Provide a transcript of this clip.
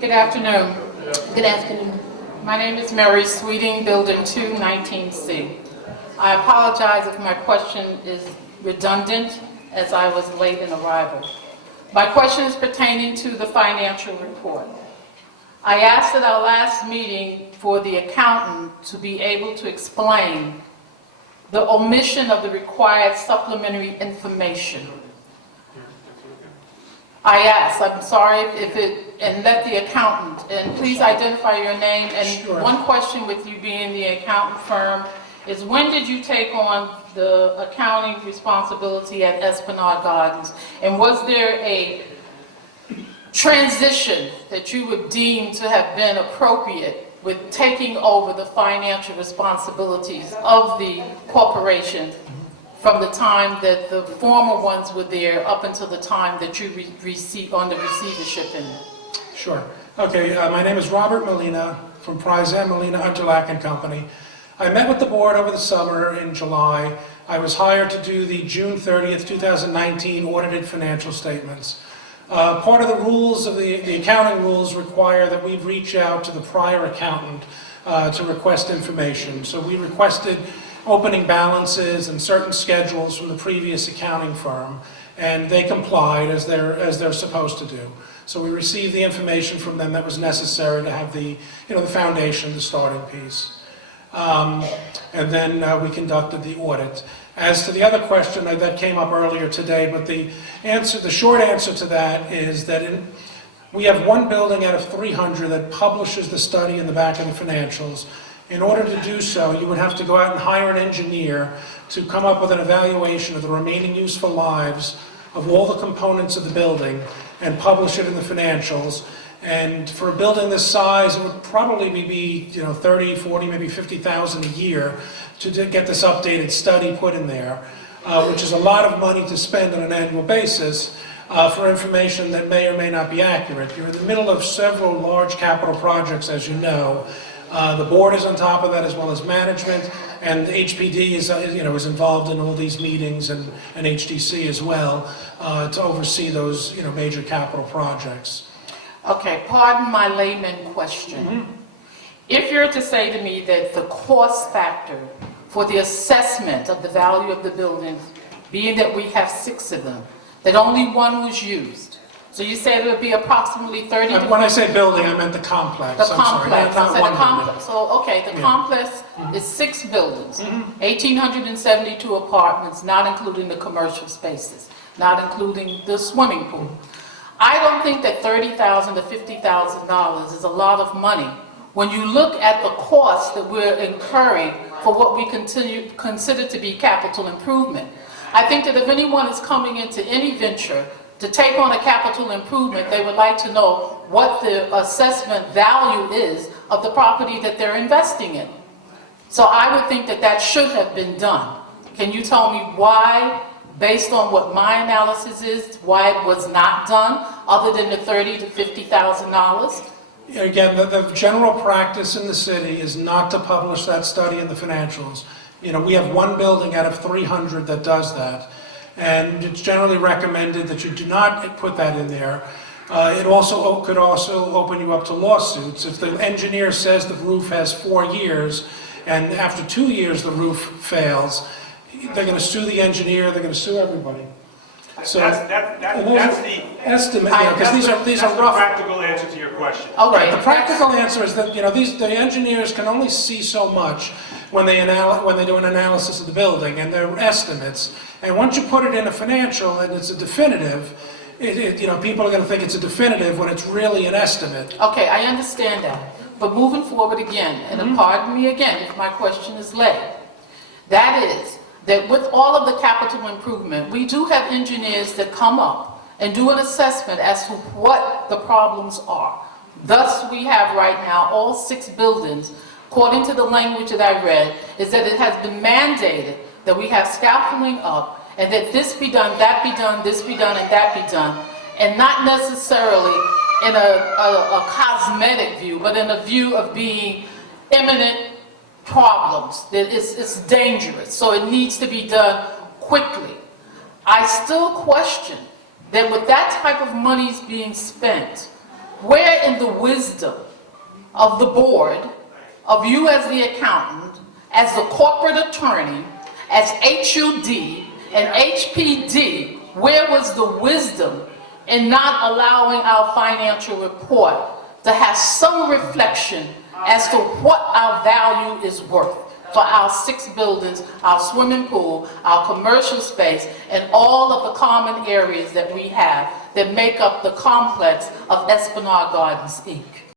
Good afternoon. Good afternoon. My name is Mary Sweeting, Building 219C. I apologize if my question is redundant, as I was late in arrival. My question is pertaining to the financial report. I asked at our last meeting for the accountant to be able to explain the omission of the required supplementary information. I asked, I'm sorry if it, and let the accountant, and please identify your name, and Sure. One question with you being the accountant firm is, when did you take on the accounting responsibility at Esplanade Gardens? And was there a transition that you would deem to have been appropriate with taking over the financial responsibilities of the corporation from the time that the former ones were there up until the time that you received on the receivership in it? Sure. Okay, my name is Robert Molina from Prize M. Molina, Unjalac and Company. I met with the board over the summer in July. I was hired to do the June 30th, 2019 audited financial statements. Part of the rules of the accounting rules require that we reach out to the prior accountant to request information. So we requested opening balances and certain schedules from the previous accounting firm, and they complied as they're supposed to do. So we received the information from them that was necessary to have the foundation, the starting piece. And then we conducted the audit. As to the other question that came up earlier today, but the short answer to that is that we have one building out of 300 that publishes the study in the back of the financials. In order to do so, you would have to go out and hire an engineer to come up with an evaluation of the remaining useful lives of all the components of the building and publish it in the financials. And for a building this size, it would probably be 30, 40, maybe 50,000 a year to get this updated study put in there, which is a lot of money to spend on an annual basis for information that may or may not be accurate. You're in the middle of several large capital projects, as you know. The board is on top of that, as well as management, and HPD is involved in all these meetings, and HDC as well, to oversee those major capital projects. Okay, pardon my layman question. Mm-hmm. If you're to say to me that the cost factor for the assessment of the value of the buildings, being that we have 6 of them, that only one was used, so you said it would be approximately 30 to... When I say building, I meant the complex. The complex. Sorry, not 100. So, okay, the complex is 6 buildings, 1,872 apartments, not including the commercial spaces, not including the swimming pool. I don't think that $30,000 to $50,000 is a lot of money when you look at the cost that we're incurring for what we consider to be capital improvement. I think that if anyone is coming into any venture to take on a capital improvement, they would like to know what the assessment value is of the property that they're investing in. So I would think that that should have been done. Can you tell me why, based on what my analysis is, why it was not done, other than the $30,000 to $50,000? Again, the general practice in the city is not to publish that study in the financials. We have one building out of 300 that does that. And it's generally recommended that you do not put that in there. It also could also open you up to lawsuits. If the engineer says the roof has 4 years, and after 2 years the roof fails, they're going to sue the engineer, they're going to sue everybody. So that's the estimate, because these are rough. Practical answer to your question. Okay. Right, the practical answer is that the engineers can only see so much when they do an analysis of the building, and they're estimates. And once you put it in a financial and it's a definitive, people are going to think it's a definitive when it's really an estimate. Okay, I understand that. But moving forward again, and pardon me again if my question is late, that is, that with all of the capital improvement, we do have engineers that come up and do an assessment as to what the problems are. Thus, we have right now all 6 buildings, according to the language that I read, is that it has been mandated that we have scaffolding up, and that this be done, that be done, this be done, and that be done, and not necessarily in a cosmetic view, but in a view of being imminent problems, that it's dangerous, so it needs to be done quickly. I still question that with that type of monies being spent, where where in the wisdom of the board, of you as the accountant, as the corporate attorney, as HUD and HPD, where was the wisdom in not allowing our financial report to have some reflection as to what our value is worth for our 6 buildings, our swimming pool, our commercial space, and all of the common areas that we have that make up the complex of Esplanade Gardens, Inc.?